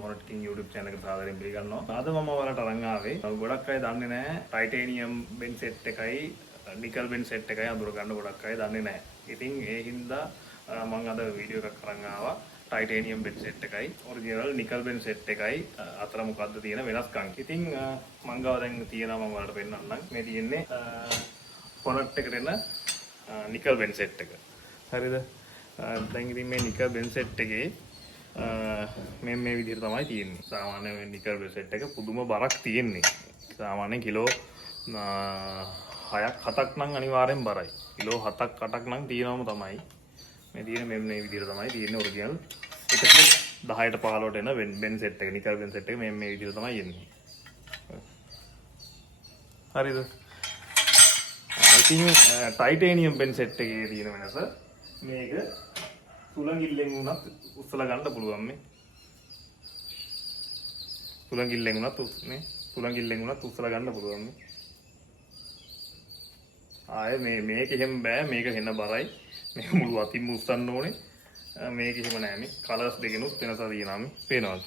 මොනටකින් YouTube channel එකට සාදරයෙන් පිළිගන්නවා. අද මම ඔයාලට අරන් ආවේ ගොඩක් අය දන්නේ නැහැ ටයිටේනියම් බෙන් සෙට් එකයි නිකල් බෙන් සෙට් එකයි අඳුර ගන්න ගොඩක් අය දන්නේ නැහැ. ඉතින් ඒ හින්දා මම අද වීඩියෝ එකක් අරන් ආවා ටයිටේනියම් බෙන් සෙට් එකයි ඔරිජිනල් නිකල් බෙන් සෙට් එකයි අතර මොකද්ද තියෙන වෙනස්කම්. ඉතින් මම ගාව දැන් තියෙනවා මම ඔයාලට පෙන්නන්නම්. මේ තියෙන්නේ පොනට් එකට එන නිකල් බෙන් සෙට් එක. හරිද? දැන් ඉතින් මේ නිකල් බෙන් සෙට් එකේ මේ විදිහට තමයි තියෙන්නේ. සාමාන්‍ය නිකල් බෙන් සෙට් එක පුදුම බරක් තියෙන්නේ. සාමාන්‍යයෙන් කිලෝ 6ක් 7ක් නම් අනිවාර්යෙන් බරයි. කිලෝ 7ක් 8ක් නම් තියෙනවම තමයි. මේ තියෙන මේ විදිහට තමයි තියෙන්නේ ඔරිජිනල් 10ට 15ට එන බෙන් සෙට් එක නිකල් බෙන් සෙට් එක මේ විදිහට තමයි එන්නේ. හරිද? ඉතින් ටයිටේනියම් බෙන් සෙට් එකේ තියෙන වෙනස මේක සුළඟිල්ලෙන් උනත් උස්සලා ගන්න පුළුවන් මේ. සුළඟිල්ලෙන් උනත් උස්සලා ගන්න පුළුවන් මේ. ආයේ මේක එහෙම බෑ මේක හෙන බරයි. මේක මුළු අතින්ම උස්සන්න ඕනේ. මේක එහෙම නෑ මේ. කලර්ස් දෙකෙනුත් වෙනස තියෙනවා මේ. පේනවද?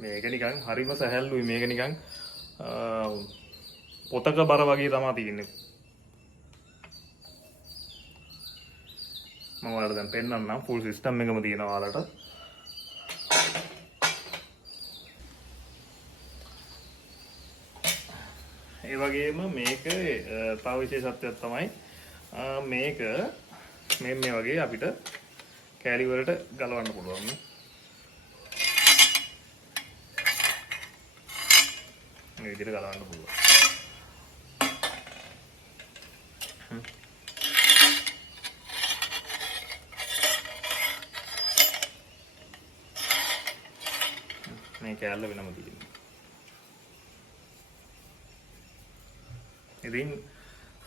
මේක නිකන් හරිම සැහැල්ලුයි. මේක නිකන් පොතක බර වගේ තමයි තියෙන්නේ. මම ඔයාලට දැන් පෙන්නන්නම් ෆුල් සිස්ටම් එකම තියෙනවා ඔයාලට. ඒ වගේම මේක තව විශේෂත්වයක් තමයි මේක මේ වගේ අපිට කෑලි වලට ගලවන්න පුළුවන්. මේ විදිහට ගලවන්න පුළුවන්. මේ කෑල්ල වෙනම තියෙනවා. ඉතින්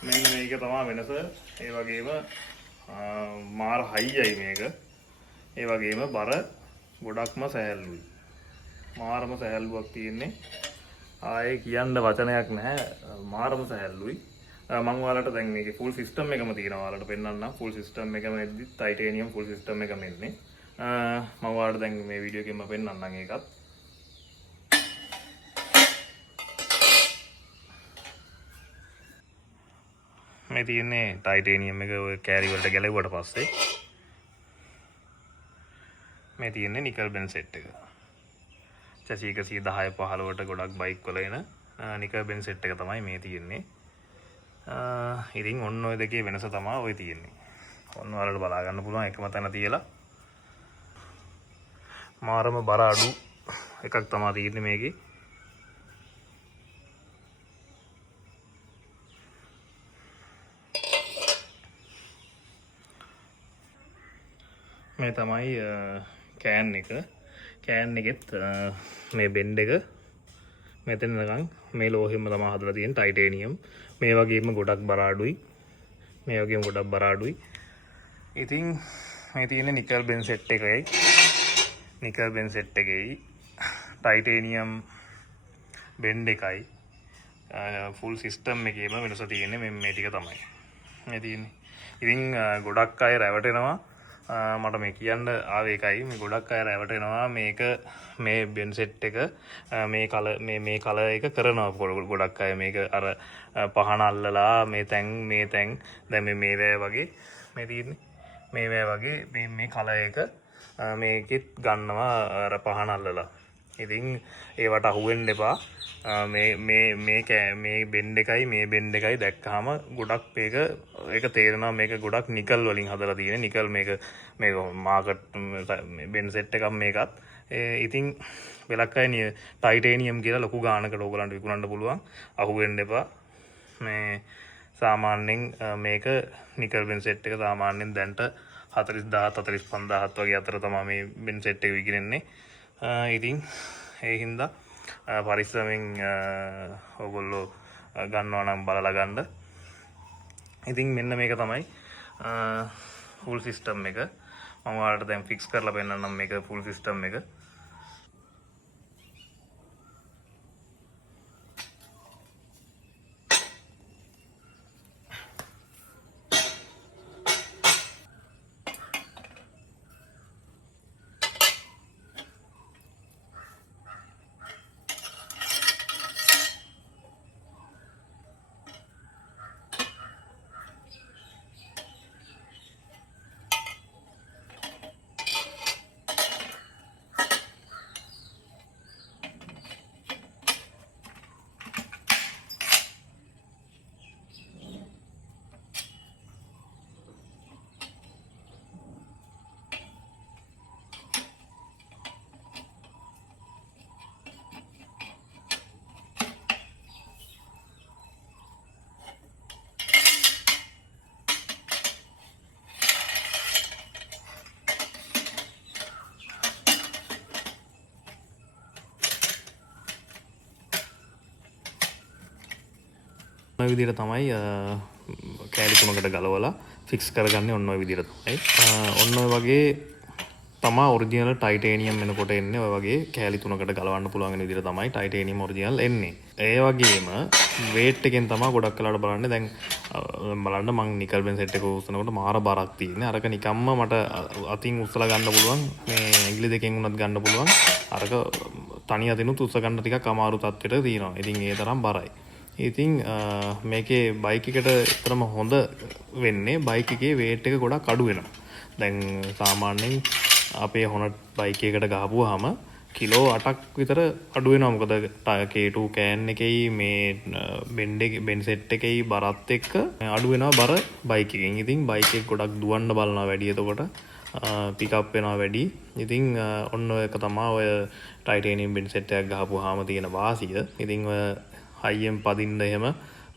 මෙන්න මේක තමයි වෙනස. ඒ වගේම මාර හයියයි මේක. ඒ වගේම බර ගොඩක්ම සැහැල්ලුයි. මාරම සැහැල්ලුවක් තියෙන්නේ. ආයේ කියන්න වචනයක් නැහැ. මාරම සැහැල්ලුයි. මම ඔයාලට දැන් මේකේ ෆුල් සිස්ටම් එකම තියෙනවා. ඔයාලට පෙන්නන්නම් ෆුල් සිස්ටම් එකම එද්දි ටයිටේනියම් ෆුල් සිස්ටම් එකම එන්නේ. මම ඔයාලට දැන් මේ වීඩියෝ එකෙන්ම පෙන්නන්නම් ඒකත්. මේ තියෙන්නේ ටයිටේනියම් එක ඔය කෑරි වලට ගැලවුවට පස්සේ මේ තියෙන්නේ නිකල් බෙන් සෙට් එක. චැසි 110 15ට ගොඩක් බයික් වල එන නිකල් බෙන් සෙට් එක තමයි මේ තියෙන්නේ. ඉතින් ඔන්න ඔය දෙකේ වෙනස තමයි ඔය තියෙන්නේ. ඔන්න ඔයාලට බලා ගන්න පුළුවන් එකම තැන තියලා. මාරම බර අඩු එකක් තමයි තියෙන්නේ මේකේ. මේ තමයි කෑන් එක. කෑන් එකෙත් මේ බෙන්ඩ් එක මෙතන නිකන් මේ ලෝහෙම තමයි හදලා තියෙන්නේ ටයිටේනියම්. මේ වගේම ගොඩක් බර අඩුයි. මේ වගේම ගොඩක් බර අඩුයි. ඉතින් මේ තියෙන්නේ නිකල් බෙන් සෙට් එකයි ටයිටේනියම් බෙන්ඩ් එකයි ෆුල් සිස්ටම් එකේම වෙනස තියෙන්නේ මේ ටික තමයි. මේ තියෙන්නේ. ඉතින් ගොඩක් අය රැවටෙනවා. මට මේ කියන්න ආවේ එකයි මේ ගොඩක් අය රැවටෙනවා මේක මේ බෙන් සෙට් එක මේ කලර් එක කරනවා ගොඩක් අය මේක අර පහන අල්ලලා මේ තැන් දැන් මේ වෑ වගේ මේ තියෙන්නේ මේ වෑ වගේ මේ කලර් එක මේකෙත් ගන්නවා අර පහන අල්ලලා. ඉතින් ඒවට අහුවෙන්න එපා. මේ බෙන්ඩ් එකයි දැක්කහම ගොඩක් ඒක තේරෙනවා මේක ගොඩක් නිකල් වලින් හදලා තියෙන නිකල් මේක මාකට් බෙන් සෙට් එකක් මේකත්. ඉතින් වෙලක් අය ටයිටේනියම් කියලා ලොකු ගානකට ඕගලන්ට විකුණන්න පුළුවන්. අහුවෙන්න එපා. මේ සාමාන්‍යයෙන් මේක නිකල් බෙන් සෙට් එක සාමාන්‍යයෙන් දැන්ට 40000 45000 වගේ අතර තමයි මේ බෙන් සෙට් එක විකිනෙන්නේ. ඉතින් ඒ හින්දා පරිස්සමෙන් ඔයගොල්ලෝ ගන්නවා නම් බලලා ගන්න. ඉතින් මෙන්න මේක තමයි ෆුල් සිස්ටම් එක. මම ඔයාලට දැන් ෆික්ස් කරලා පෙන්නන්නම් මේක ෆුල් සිස්ටම් එක. ඔය විදිහට තමයි කෑලි තුනකට ගලවලා ෆික්ස් කරගන්නේ ඔන්න ඔය විදිහට තමයි. ඔන්න ඔය වගේ තමා ඔරිජිනල් ටයිටේනියම් එනකොට එන්නේ ඔය වගේ කෑලි තුනකට ගලවන්න පුළුවන් වෙන විදිහට තමයි ටයිටේනියම් ඔරිජිනල් එන්නේ. ඒ වගේම වේට් එකෙන් තමයි ගොඩක් වෙලාවට බලන්නේ. දැන් බලන්න මං නිකල් බෙන් සෙට් එක උස්සනකොට මාර බරක් තියෙන්නේ. අරක නිකම්ම මට අතින් උස්සලා ගන්න පුළුවන්. මේ ඇඟිලි දෙකෙන් උනත් ගන්න පුළුවන්. අරක තනි අතිනුත් උස්ස ගන්න ටිකක් අමාරු තත්ත්වයට තියෙනවා. ඉතින් ඒ තරම් බරයි. ඉතින් මේකේ බයික් එකට තරම හොඳ වෙන්නේ බයික් එකේ වේට් එක ගොඩක් අඩු වෙනවා. දැන් සාමාන්‍යයෙන් අපේ හොනට් බයික් එකකට ගහපුවාම කිලෝ 8ක් විතර අඩු වෙනවා. මොකද K2 කෑන් එකේ මේ බෙන් සෙට් එකේ බරත් එක්ක අඩු වෙනවා බර බයික් එකෙන්. ඉතින් බයික් එක ගොඩක් දුවන්න බලනවා වැඩි. එතකොට පිකප් වෙනවා වැඩි. ඉතින් ඔන්න ඔය එක තමයි ඔය ටයිටේනියම් බෙන් සෙට් එකක් ගහපුවාම තියෙන වාසිය. ඉතින් ඔය හයියෙන් පදින්න එහෙම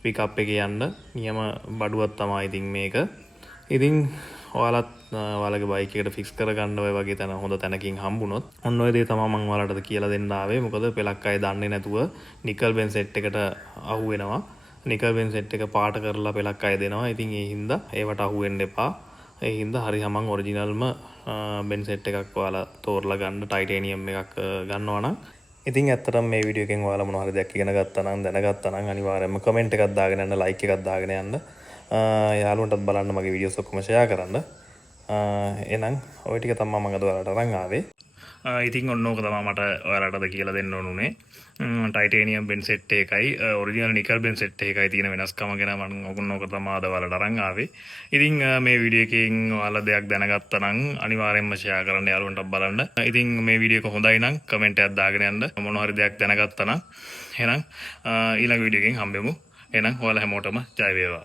පිකප් එකේ යන්න නියම බඩුවක් තමයි ඉතින් මේක. ඉතින් ඔයාලත් ඔයාලගේ බයික් එකට ෆික්ස් කරගන්න ඔය වගේ තැන හොඳ තැනකින් හම්බුනොත් ඔන්න ඔය දේ තමයි මම ඔයාලට කියලා දෙන්න ආවේ. මොකද පෙලක් අය දන්නේ නැතුව නිකල් බෙන් සෙට් එකට අහු වෙනවා. නිකල් බෙන් සෙට් එක පාට කරලා පෙලක් අය දෙනවා. ඉතින් ඒ හින්දා ඒවට අහු වෙන්න එපා. ඒ හින්දා හරි හැමං ඔරිජිනල්ම බෙන් සෙට් එකක් ඔයාලා තෝරලා ගන්න ටයිටේනියම් එකක් ගන්නවා නම්. ඉතින් ඇත්තටම මේ වීඩියෝ එකෙන් ඔයාලා මොනවා හරි දෙයක් ඉගෙන ගත්තා නම් දැනගත්තා නම් අනිවාර්යයෙන්ම කමෙන්ට් එකක් දාගෙන යන්න, ලයික් එකක් දාගෙන යන්න. යාළුවන්ටත් බලන්න මගේ වීඩියෝස් ඔක්කොම ෂෙයා කරන්න. එහෙනම් ඔය ටික තමයි මම අද ඔයාලට අරන් ආවේ. ඉතින් ඔන්න ඕක තමයි මට ඔයාලටද කියලා දෙන්න ඕනුනේ. ටයිටේනියම් බෙන් සෙට් එකයි ඔරිජිනල් නිකල් බෙන් සෙට් එකයි තියෙන වෙනස්කම ගැන මම ඕක තමයි අද ඔයාලට අරන් ආවේ. ඉතින් මේ වීඩියෝ එකෙන් ඔයාලා දෙයක් දැනගත්තා නම් අනිවාර්යයෙන්ම ෂෙයා කරන්න, යාළුවන්ටත් බලන්න. ඉතින් මේ වීඩියෝ එක හොඳයි නම් කමෙන්ට් එකක් දාගෙන යන්න. මොනවා හරි දෙයක් දැනගත්තා නම් එහෙනම් ඊළඟ වීඩියෝ එකෙන් හම්බෙමු. එහෙනම් ඔයාලා හැමෝටම ජය වේවා.